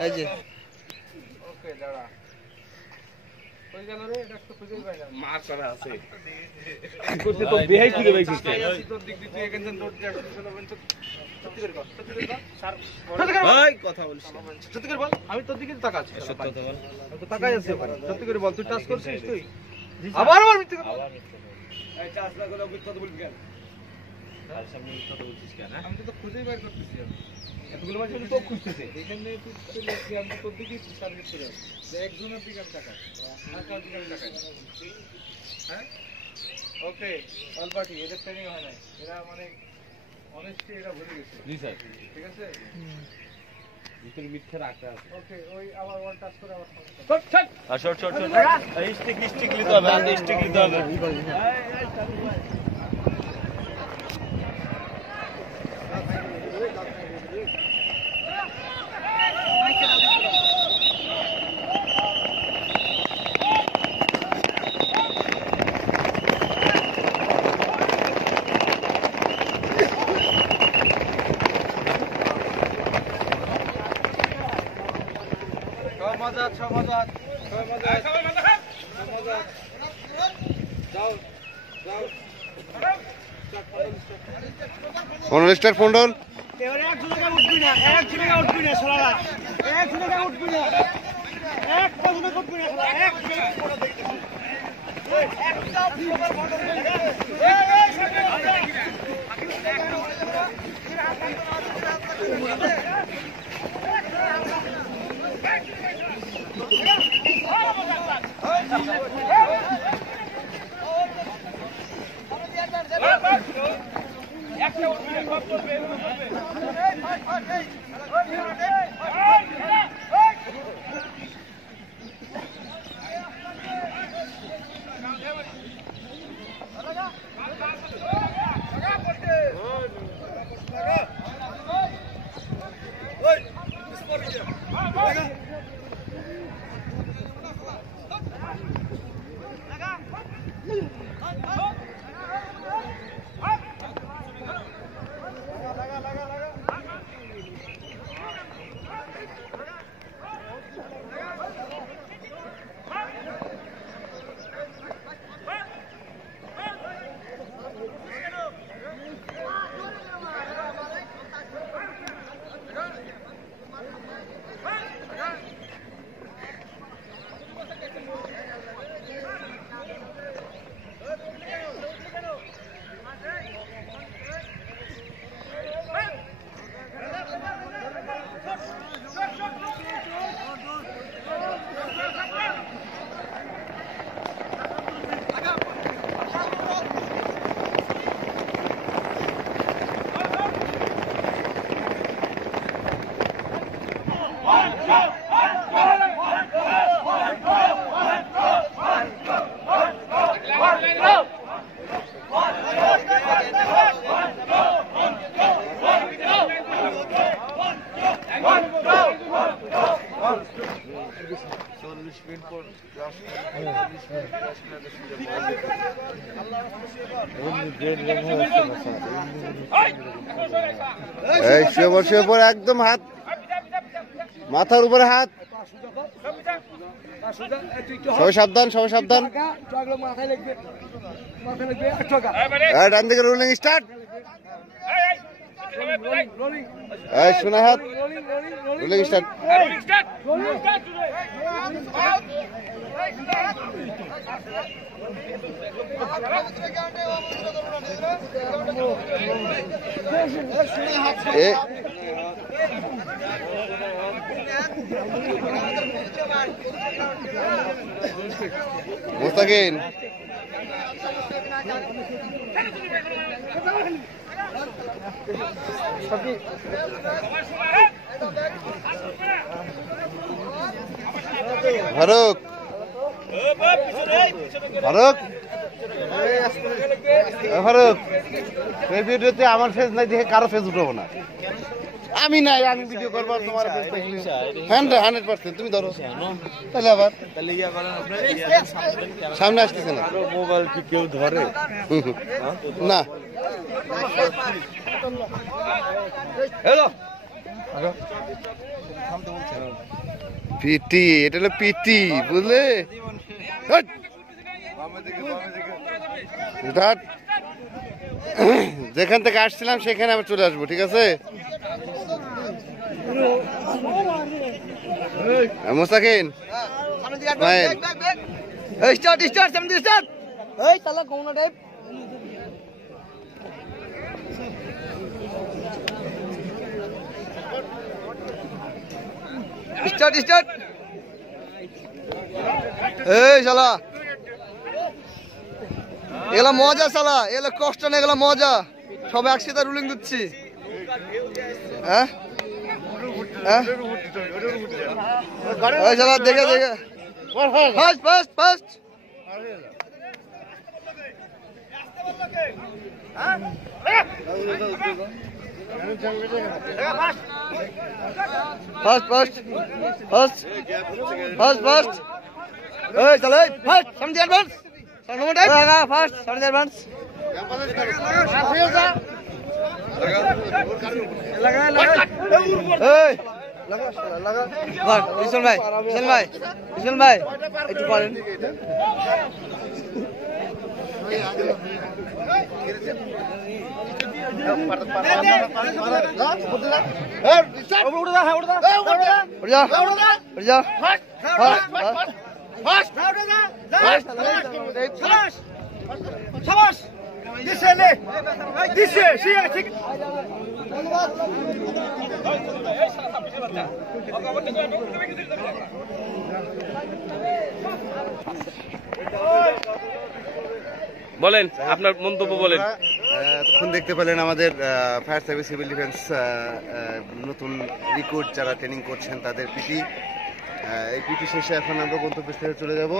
এই যে ওকে দাঁড়া কই গেল রে এটা তো খুঁজেই পাই না মার করা আছে করতে তো বেহাই কি রে ভাই কিছু তোর দিক দিতে এখানে দৌড় দিয়ে আসছিস সত্যি করে বল স্যার ভাই কথা বলিস সত্যি করে বল আমি তোর দিকে তাকা আছি সত্যি কথা বল তো তাকাই আছি সত্যি করে বল তুই টাচ করছিস তুই আবার মিথ্যে কথা এই টাচ না করে মিথ্যে কথা বলবি কেন আর সামনে মিথ্যে কথা বলছিস কেন আমি তো খুঁজেই বের করতেছি এতগুলো মাঝে তো খুঁজতেছে এখানে তুই চলে আমি তোর দিকে টার্গেট করে যে একজনের দিকে আমি তাকাই আর কার দিকে আমি তাকাই হ্যাঁ ওকে অল পার্টি এদের ট্রেনিং হয় না এরা মানে অনেস্টি এরা ভুলে গেছে জি স্যার ঠিক আছে ভিতরে মিথ্যে রাখা আছে ওকে ওই আবার ওয়ান টাচ করে আবার শট শট এই স্টিক নিতে হবে আর স্টিক নিতে হবে স্টার ফন্ডল একদম হাত মাথার উপরে হাত সবাই সাবধান ডান দিকে রোলিং স্টার্ট শোনা হাত রোলিং স্টার্ট মুস্তাকিন ফারুক এই ভিডিওতে আমার ফেস নাই দেখে কারো ফেস উঠাবো না আমি নাই আমি ভিডিও করবো তোমার 100% তুমি ধরো তাহলে আবার সামনে আসতেছে না মোবাইল কি কেউ ধরে না হ্যালো পিটি, এটা হলো পিটি, বুঝলে? যেখান থেকে আসছিলাম সেখানে আবার চলে আসবো, ঠিক আছে? Mostakin start start. এই শালা এগুলা মজা, শালা এগুলা কষ্ট না, এগুলা মজা। সব একসাথে রুলিং দিচ্ছি। হ্যাঁ হ্যাঁ এই শালা দেখে দেখে fast fast fast fast fast fast fast fast. এই চল এই ফাস্ট সামনে অ্যাডভান্স সামনে টাইপ লাগা ফাস্ট সামনে অ্যাডভান্স লাগা লাগা এই লাগা লাগা বাস বিশাল ভাই বিশাল ভাই বিশাল ভাই একটু করেন। বলেন আপনার মন্তব্য বলেন। তখন দেখতে পেলেন আমাদের ফায়ার সার্ভিস সিভিল ডিফেন্স নতুন রিক্রুট যারা ট্রেনিং করছেন তাদের পিটি। এই পিটি শেষে এখন আমরা গন্তব্যস্থলে চলে যাব।